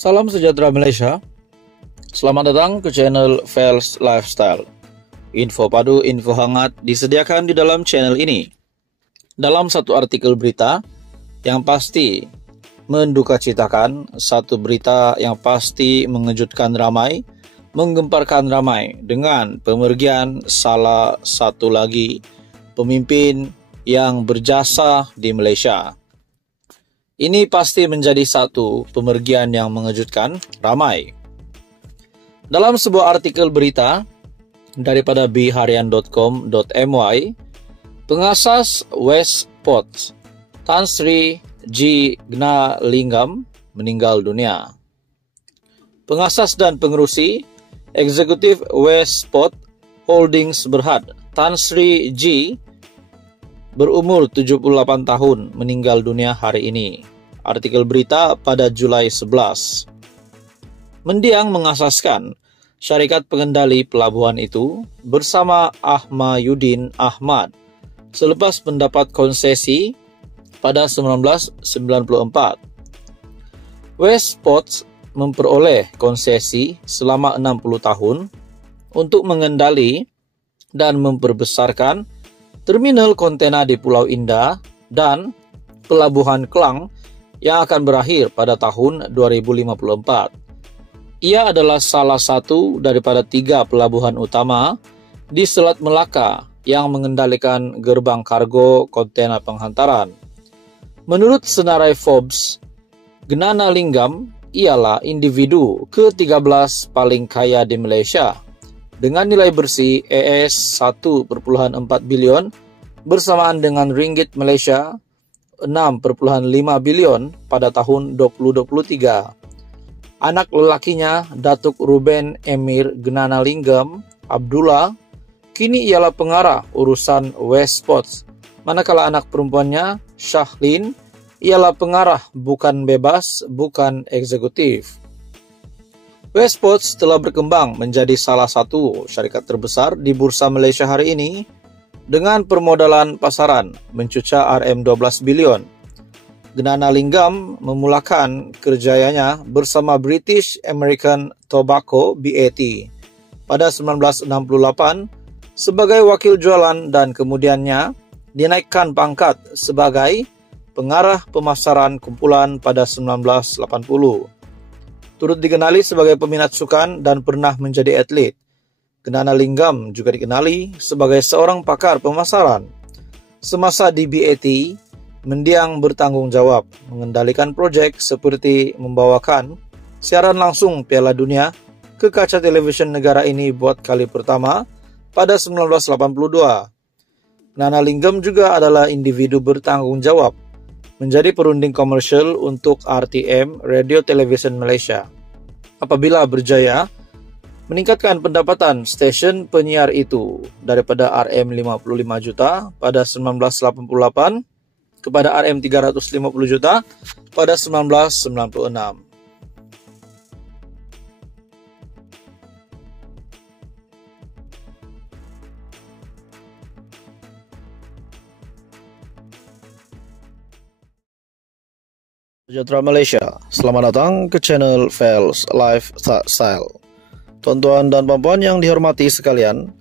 Salam sejahtera Malaysia. Selamat datang ke channel Fels Lifestyle. Info padu, info hangat disediakan di dalam channel ini. Dalam satu artikel berita yang pasti mendukacitakan, satu berita yang pasti mengejutkan ramai, menggemparkan ramai dengan pemergian salah satu lagi pemimpin yang berjasa di Malaysia. Ini pasti menjadi satu pemergian yang mengejutkan ramai. Dalam sebuah artikel berita daripada bharian.com.my, pengasas Westport Tan Sri G. Gnalingam meninggal dunia. Pengasas dan pengerusi Eksekutif Westport Holdings Berhad Tan Sri G. berumur 78 tahun meninggal dunia hari ini. Artikel berita pada Julai 11. Mendiang mengasaskan syarikat pengendali pelabuhan itu bersama Ahmayuddin Ahmad selepas mendapat konsesi pada 1994. Westport memperoleh konsesi selama 60 tahun untuk mengendali dan memperbesarkan terminal kontena di Pulau Indah dan Pelabuhan Klang yang akan berakhir pada tahun 2054. Ia adalah salah satu daripada 3 pelabuhan utama di Selat Melaka yang mengendalikan gerbang kargo kontena penghantaran. Menurut senarai Forbes, Gnanalingam ialah individu ke-13 paling kaya di Malaysia dengan nilai bersih AS 1.4 bilion bersamaan dengan ringgit Malaysia 6.5 bilion pada tahun 2023. Anak lelakinya, Datuk Ruben Emir Gnanalingam Abdullah, kini ialah pengarah urusan Westport, manakala anak perempuannya, Shahlin, ialah pengarah bukan bebas, bukan eksekutif. Westport telah berkembang menjadi salah satu syarikat terbesar di Bursa Malaysia hari ini dengan permodalan pasaran mencuca RM12 bilion. Gnanalingam memulakan kerjayanya bersama British American Tobacco BAT pada 1968 sebagai wakil jualan dan kemudiannya dinaikkan pangkat sebagai pengarah pemasaran kumpulan pada 1980. Turut dikenali sebagai peminat sukan dan pernah menjadi atlet. Gnanalingam juga dikenali sebagai seorang pakar pemasaran. Semasa di BAT, mendiang bertanggung jawab mengendalikan proyek seperti membawakan siaran langsung Piala Dunia ke kaca televisyen negara ini buat kali pertama pada 1982. Gnanalingam juga adalah individu bertanggung jawab menjadi perunding komersial untuk RTM Radio Television Malaysia. Apabila berjaya meningkatkan pendapatan stesen penyiar itu daripada RM55 juta pada 1988 kepada RM350 juta pada 1996. Sejahtera Malaysia, selamat datang ke channel Fels Lifestyle. Tuan-tuan dan puan-puan yang dihormati sekalian,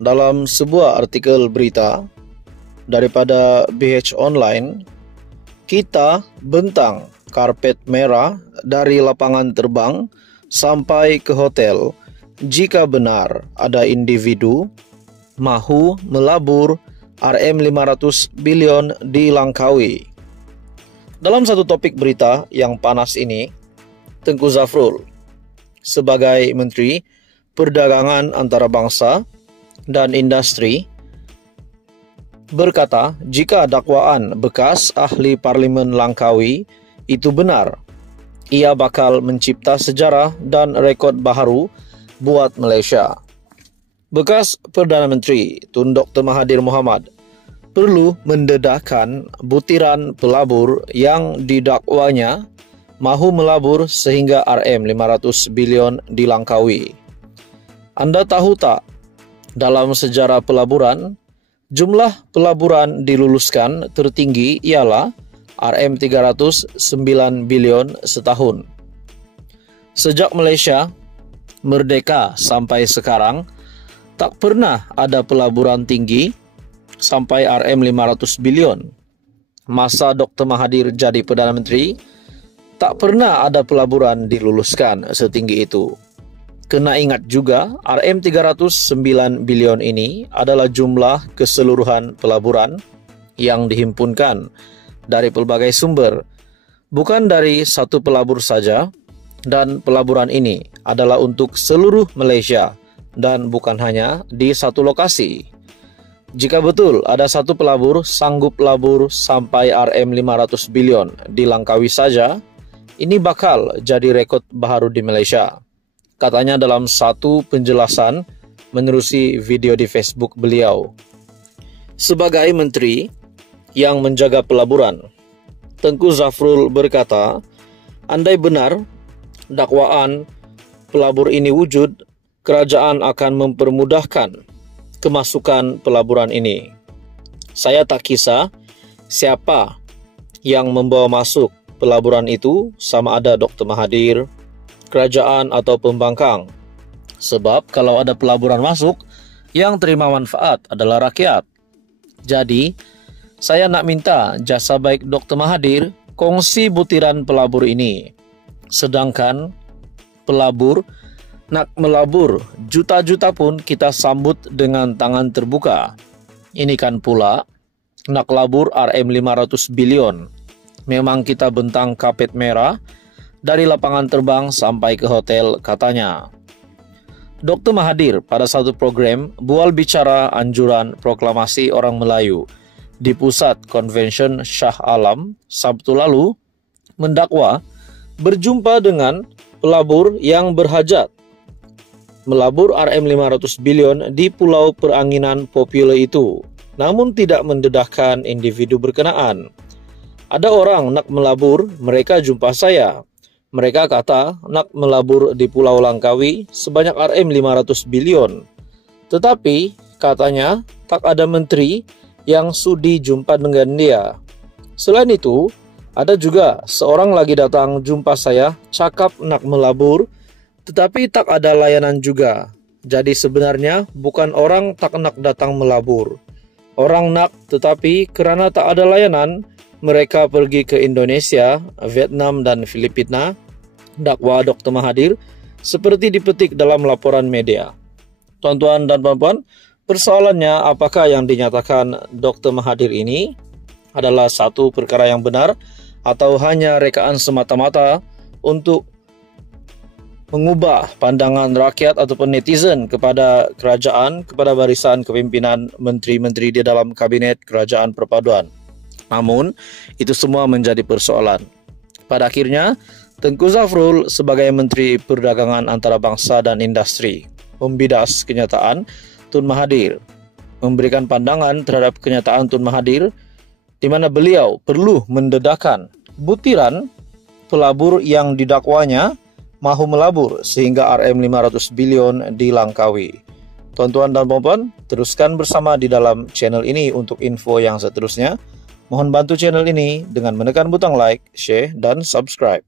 dalam sebuah artikel berita daripada BH Online, kita bentang karpet merah dari lapangan terbang sampai ke hotel jika benar ada individu mahu melabur RM500 bilion di Langkawi. Dalam satu topik berita yang panas ini, Tengku Zafrul sebagai Menteri Perdagangan Antarabangsa dan Industri berkata jika dakwaan bekas ahli Parlimen Langkawi itu benar, ia bakal mencipta sejarah dan rekod baharu buat Malaysia. Bekas Perdana Menteri Tun Dr. Mahathir Mohamad perlu mendedahkan butiran pelabur yang didakwanya mahu melabur sehingga RM500 bilion di Langkawi. Anda tahu tak, dalam sejarah pelaburan, jumlah pelaburan diluluskan tertinggi ialah RM309 bilion setahun. Sejak Malaysia merdeka sampai sekarang, tak pernah ada pelaburan tinggi sampai RM500 bilion. Masa Dr. Mahathir jadi Perdana Menteri, tak pernah ada pelaburan diluluskan setinggi itu. Kena ingat juga, RM309 bilion ini adalah jumlah keseluruhan pelaburan yang dihimpunkan dari pelbagai sumber, bukan dari satu pelabur saja, dan pelaburan ini adalah untuk seluruh Malaysia dan bukan hanya di satu lokasi. Jika betul ada satu pelabur sanggup labur sampai RM500 bilion di Langkawi saja, ini bakal jadi rekod baru di Malaysia. Katanya dalam satu penjelasan menerusi video di Facebook beliau. Sebagai menteri yang menjaga pelaburan, Tengku Zafrul berkata, andai benar dakwaan pelabur ini wujud, kerajaan akan mempermudahkan kemasukan pelaburan ini. Saya tak kisah siapa yang membawa masuk pelaburan itu, sama ada Dr. Mahathir, kerajaan atau pembangkang. Sebab kalau ada pelaburan masuk, yang terima manfaat adalah rakyat. Jadi, saya nak minta jasa baik Dr. Mahathir kongsi butiran pelabur ini. Sedangkan pelabur nak melabur juta-juta pun kita sambut dengan tangan terbuka. Ini kan pula nak labur RM500 bilion. Memang kita bentang kapet merah dari lapangan terbang sampai ke hotel, katanya. Dr. Mahathir pada satu program bual bicara anjuran proklamasi orang Melayu di Pusat Konvensyen Shah Alam Sabtu lalu mendakwa berjumpa dengan pelabur yang berhajat melabur RM500 bilion di pulau peranginan popular itu, namun tidak mendedahkan individu berkenaan. Ada orang nak melabur, mereka jumpa saya. Mereka kata nak melabur di Pulau Langkawi sebanyak RM500 bilion. Tetapi katanya tak ada menteri yang sudi jumpa dengan dia. Selain itu, ada juga seorang lagi datang jumpa saya, cakap nak melabur, tetapi tak ada layanan juga. Jadi sebenarnya bukan orang tak nak datang melabur. Orang nak, tetapi kerana tak ada layanan, mereka pergi ke Indonesia, Vietnam dan Filipina, dakwa Dr. Mahathir, seperti dipetik dalam laporan media. Tuan-tuan dan puan-puan, persoalannya apakah yang dinyatakan Dr. Mahathir ini adalah satu perkara yang benar atau hanya rekaan semata-mata untuk mengubah pandangan rakyat ataupun netizen kepada kerajaan, kepada barisan kepimpinan menteri-menteri di dalam kabinet kerajaan perpaduan. Namun, itu semua menjadi persoalan. Pada akhirnya, Tengku Zafrul sebagai Menteri Perdagangan Antarabangsa dan Industri membidas kenyataan Tun Mahathir, memberikan pandangan terhadap kenyataan Tun Mahathir di mana beliau perlu mendedahkan butiran pelabur yang didakwanya mahu melabur sehingga RM500 bilion di Langkawi. Tuan-tuan dan puan-puan, teruskan bersama di dalam channel ini untuk info yang seterusnya. Mohon bantu channel ini dengan menekan butang like, share, dan subscribe.